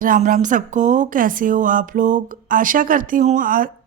राम राम सबको। कैसे हो आप लोग? आशा करती हूँ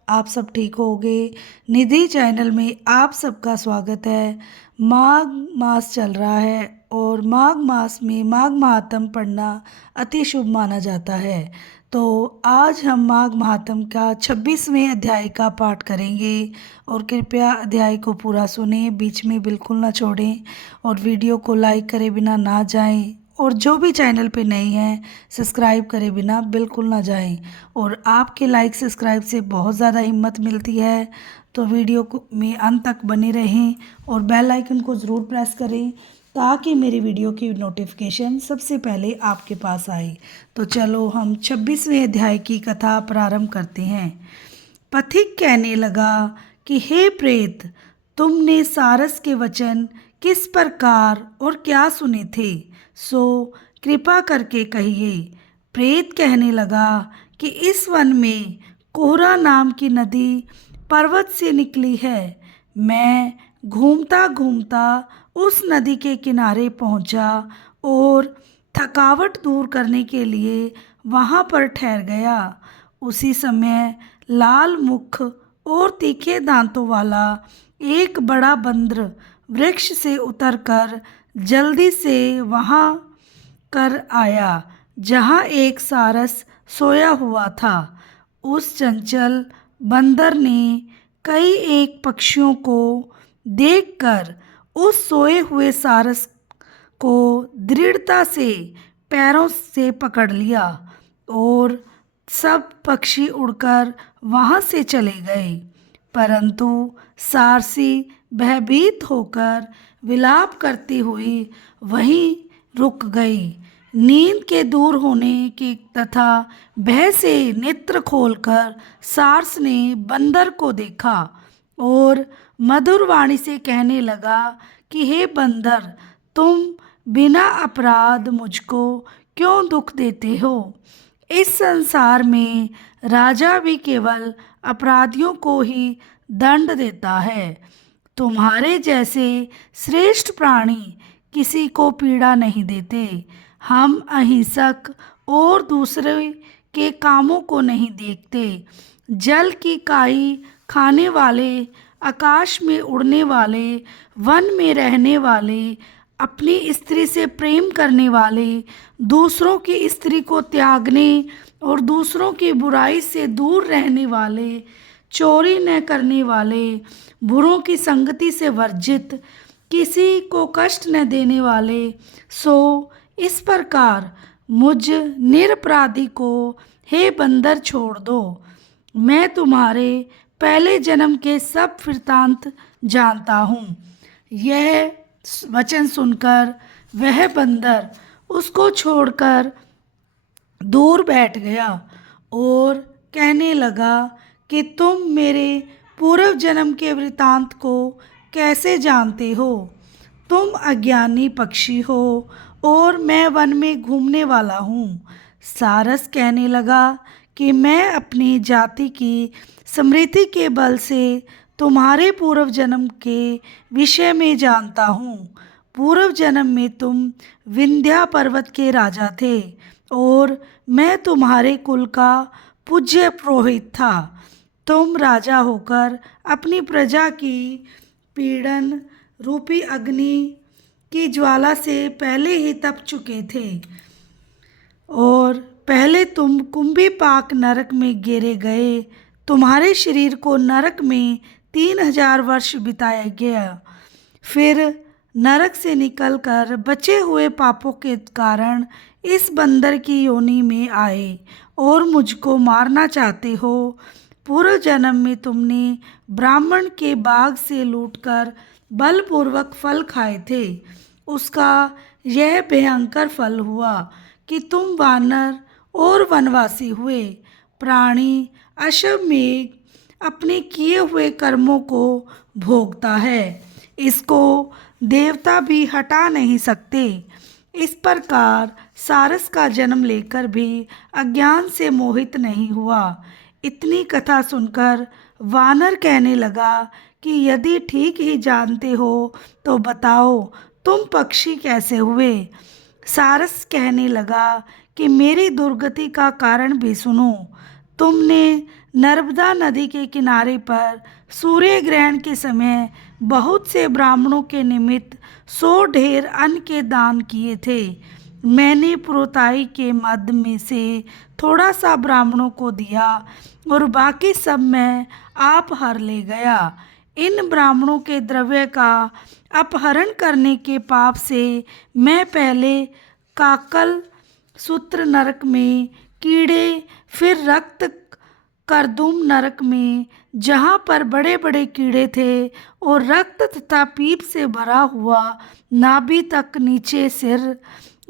आप सब ठीक होगे। निधि चैनल में आप सबका स्वागत है। माघ मास चल रहा है और माघ मास में माघ महात्म पढ़ना अति शुभ माना जाता है। तो आज हम माघ महात्म का 26वें अध्याय का पाठ करेंगे और कृपया अध्याय को पूरा सुने, बीच में बिल्कुल ना छोड़ें और वीडियो को लाइक करे बिना ना जाएं, और जो भी चैनल पे नए हैं सब्सक्राइब करे बिना बिल्कुल ना जाएं। और आपके लाइक सब्सक्राइब से बहुत ज़्यादा हिम्मत मिलती है, तो वीडियो को में अंत तक बने रहें और बेल आइकन को ज़रूर प्रेस करें ताकि मेरी वीडियो की नोटिफिकेशन सबसे पहले आपके पास आए। तो चलो हम 26वें अध्याय की कथा प्रारंभ करते हैं। पथिक कहने लगा कि हे प्रेत, तुमने सारस के वचन किस प्रकार और क्या सुने थे, सो कृपा करके कहिए। प्रेत कहने लगा कि इस वन में कोहरा नाम की नदी पर्वत से निकली है। मैं घूमता घूमता उस नदी के किनारे पहुंचा और थकावट दूर करने के लिए वहां पर ठहर गया। उसी समय लाल मुख और तीखे दांतों वाला एक बड़ा बंदर वृक्ष से उतरकर जल्दी से वहां कर आया जहां एक सारस सोया हुआ था। उस चंचल बंदर ने कई एक पक्षियों को देखकर उस सोए हुए सारस को दृढ़ता से पैरों से पकड़ लिया और सब पक्षी उड़कर वहां से चले गए। परंतु सारसी भयभीत होकर विलाप करती हुई वहीं रुक गई। नींद के दूर होने के तथा भय से नेत्र खोलकर सारस ने बंदर को देखा और मधुर वाणी से कहने लगा कि हे बंदर, तुम बिना अपराध मुझको क्यों दुख देते हो? इस संसार में राजा भी केवल अपराधियों को ही दंड देता है। तुम्हारे जैसे श्रेष्ठ प्राणी किसी को पीड़ा नहीं देते। हम अहिंसक और दूसरे के कामों को नहीं देखते। जल की काई खाने वाले, आकाश में उड़ने वाले, वन में रहने वाले, अपनी स्त्री से प्रेम करने वाले, दूसरों की स्त्री को त्यागने और दूसरों की बुराई से दूर रहने वाले, चोरी न करने वाले, बुरों की संगति से वर्जित, किसी को कष्ट न देने वाले, सो इस प्रकार मुझ निरपराधी को हे बंदर छोड़ दो। मैं तुम्हारे पहले जन्म के सब वृत्तांत जानता हूँ। यह वचन सुनकर वह बंदर उसको छोड़कर दूर बैठ गया और कहने लगा कि तुम मेरे पूर्व जन्म के वृत्तांत को कैसे जानते हो? तुम अज्ञानी पक्षी हो और मैं वन में घूमने वाला हूँ। सारस कहने लगा कि मैं अपनी जाति की स्मृति के बल से तुम्हारे पूर्व जन्म के विषय में जानता हूँ। पूर्व जन्म में तुम विंध्या पर्वत के राजा थे और मैं तुम्हारे कुल का पूज्य पुरोहित था। तुम राजा होकर अपनी प्रजा की पीड़न रूपी अग्नि की ज्वाला से पहले ही तप चुके थे और पहले तुम कुंभीपाक नरक में गिरे गए। तुम्हारे शरीर को नरक में 3000 वर्ष बिताया गया। फिर नरक से निकलकर बचे हुए पापों के कारण इस बंदर की योनि में आए और मुझको मारना चाहते हो। पूर्व जन्म में तुमने ब्राह्मण के बाग से लूटकर बलपूर्वक फल खाए थे। उसका यह भयंकर फल हुआ कि तुम वानर और वनवासी हुए। प्राणी अश्वमेध अपने किए हुए कर्मों को भोगता है, इसको देवता भी हटा नहीं सकते। इस प्रकार सारस का जन्म लेकर भी अज्ञान से मोहित नहीं हुआ। इतनी कथा सुनकर वानर कहने लगा कि यदि ठीक ही जानते हो तो बताओ, तुम पक्षी कैसे हुए? सारस कहने लगा कि मेरी दुर्गति का कारण भी सुनो। तुमने नर्मदा नदी के किनारे पर सूर्य ग्रहण के समय बहुत से ब्राह्मणों के निमित्त 100 ढेर अन्न के दान किए थे। मैंने पुरोताई के मध्य में से थोड़ा सा ब्राह्मणों को दिया और बाकी सब मैं आप हर ले गया। इन ब्राह्मणों के द्रव्य का अपहरण करने के पाप से मैं पहले काकल सूत्र नरक में, कीड़े, फिर रक्त करदूम नरक में, जहाँ पर बड़े बड़े कीड़े थे और रक्त तथा पीप से भरा हुआ नाभि तक नीचे सिर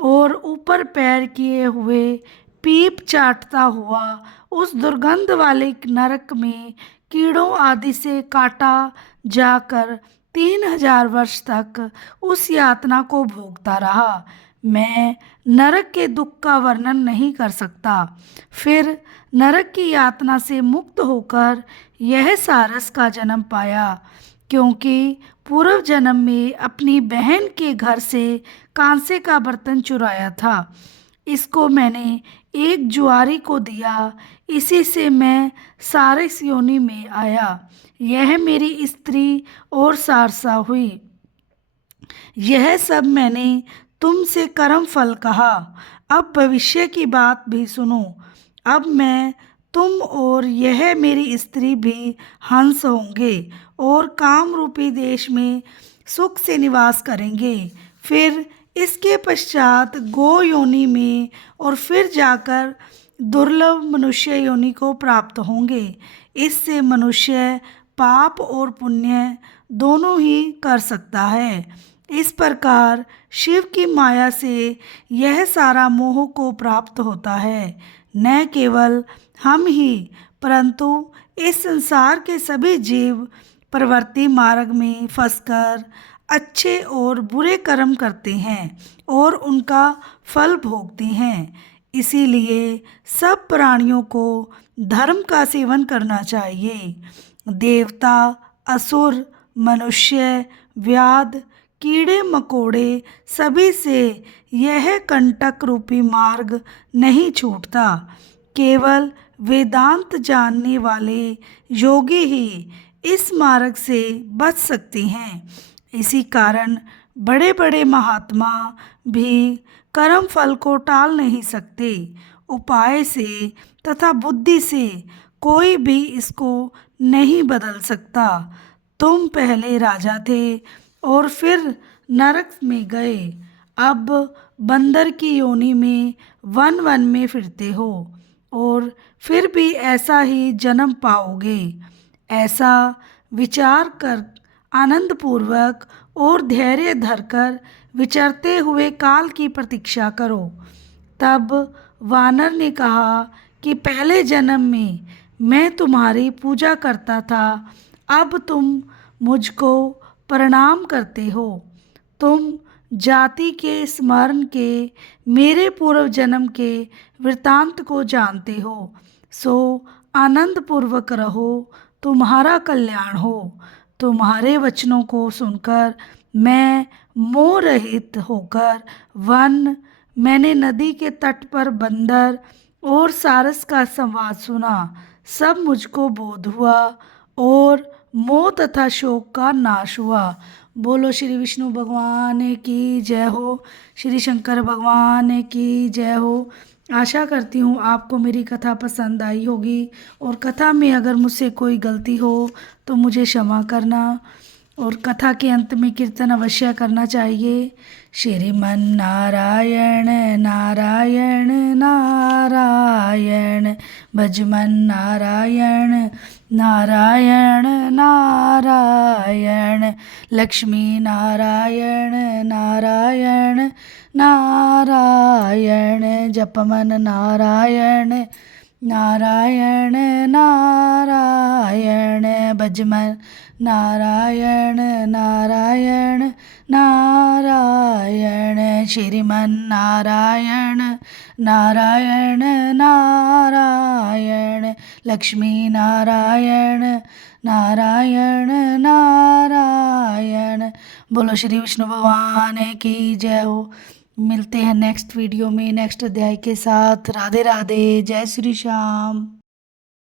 और ऊपर पैर किए हुए पीप चाटता हुआ उस दुर्गंध वाले नरक में कीड़ों आदि से काटा जाकर 3000 वर्ष तक उस यातना को भोगता रहा। मैं नरक के दुख का वर्णन नहीं कर सकता। फिर नरक की यातना से मुक्त होकर यह सारस का जन्म पाया, क्योंकि पूर्व जन्म में अपनी बहन के घर से कांसे का बर्तन चुराया था। इसको मैंने एक जुआरी को दिया, इसी से मैं सारस योनि में आया। यह मेरी स्त्री और सारसा हुई। यह सब मैंने तुमसे कर्म फल कहा। अब भविष्य की बात भी सुनो। अब मैं, तुम और यह मेरी स्त्री भी हंस होंगे और काम रूपी देश में सुख से निवास करेंगे। फिर इसके पश्चात गो योनि में और फिर जाकर दुर्लभ मनुष्य योनि को प्राप्त होंगे। इससे मनुष्य पाप और पुण्य दोनों ही कर सकता है। इस प्रकार शिव की माया से यह सारा मोह को प्राप्त होता है। न केवल हम ही, परंतु इस संसार के सभी जीव प्रवृत्ति मार्ग में फंसकर अच्छे और बुरे कर्म करते हैं और उनका फल भोगते हैं। इसीलिए सब प्राणियों को धर्म का सेवन करना चाहिए। देवता, असुर, मनुष्य, व्याध, कीड़े मकोड़े सभी से यह कंटक रूपी मार्ग नहीं छूटता। केवल वेदांत जानने वाले योगी ही इस मार्ग से बच सकते हैं। इसी कारण बड़े बड़े महात्मा भी कर्म फल को टाल नहीं सकते। उपाय से तथा बुद्धि से कोई भी इसको नहीं बदल सकता। तुम पहले राजा थे और फिर नरक में गए, अब बंदर की योनि में वन वन में फिरते हो और फिर भी ऐसा ही जन्म पाओगे। ऐसा विचार कर आनंद पूर्वक और धैर्य धरकर विचरते हुए काल की प्रतीक्षा करो। तब वानर ने कहा कि पहले जन्म में मैं तुम्हारी पूजा करता था, अब तुम मुझको प्रणाम करते हो। तुम जाति के स्मरण के मेरे पूर्व जन्म के वृतांत को जानते हो, सो आनंद पूर्वक रहो, तुम्हारा कल्याण हो। तुम्हारे वचनों को सुनकर मैं मोह रहित होकर मैंने नदी के तट पर बंदर और सारस का संवाद सुना। सब मुझको बोध हुआ और मोह तथा शोक का नाश हुआ। बोलो श्री विष्णु भगवान की जय हो, श्री शंकर भगवान की जय हो। आशा करती हूँ आपको मेरी कथा पसंद आई होगी और कथा में अगर मुझसे कोई गलती हो तो मुझे क्षमा करना। और कथा के अंत में कीर्तन अवश्य करना चाहिए। श्रीमन नारायण नारायण नारायण, भजमन नारायण नारायण नारायण, लक्ष्मी नारायण नारायण नारायण, जपमन नारायण नारायण नारायण, भजमन नारायण नारायण नारायण, श्रीमन नारायण नारायण नारायण, लक्ष्मी नारायण नारायण नारायण। बोलो श्री विष्णु भगवान की जय हो। मिलते हैं नेक्स्ट वीडियो में नेक्स्ट अध्याय के साथ। राधे राधे, जय श्री श्याम।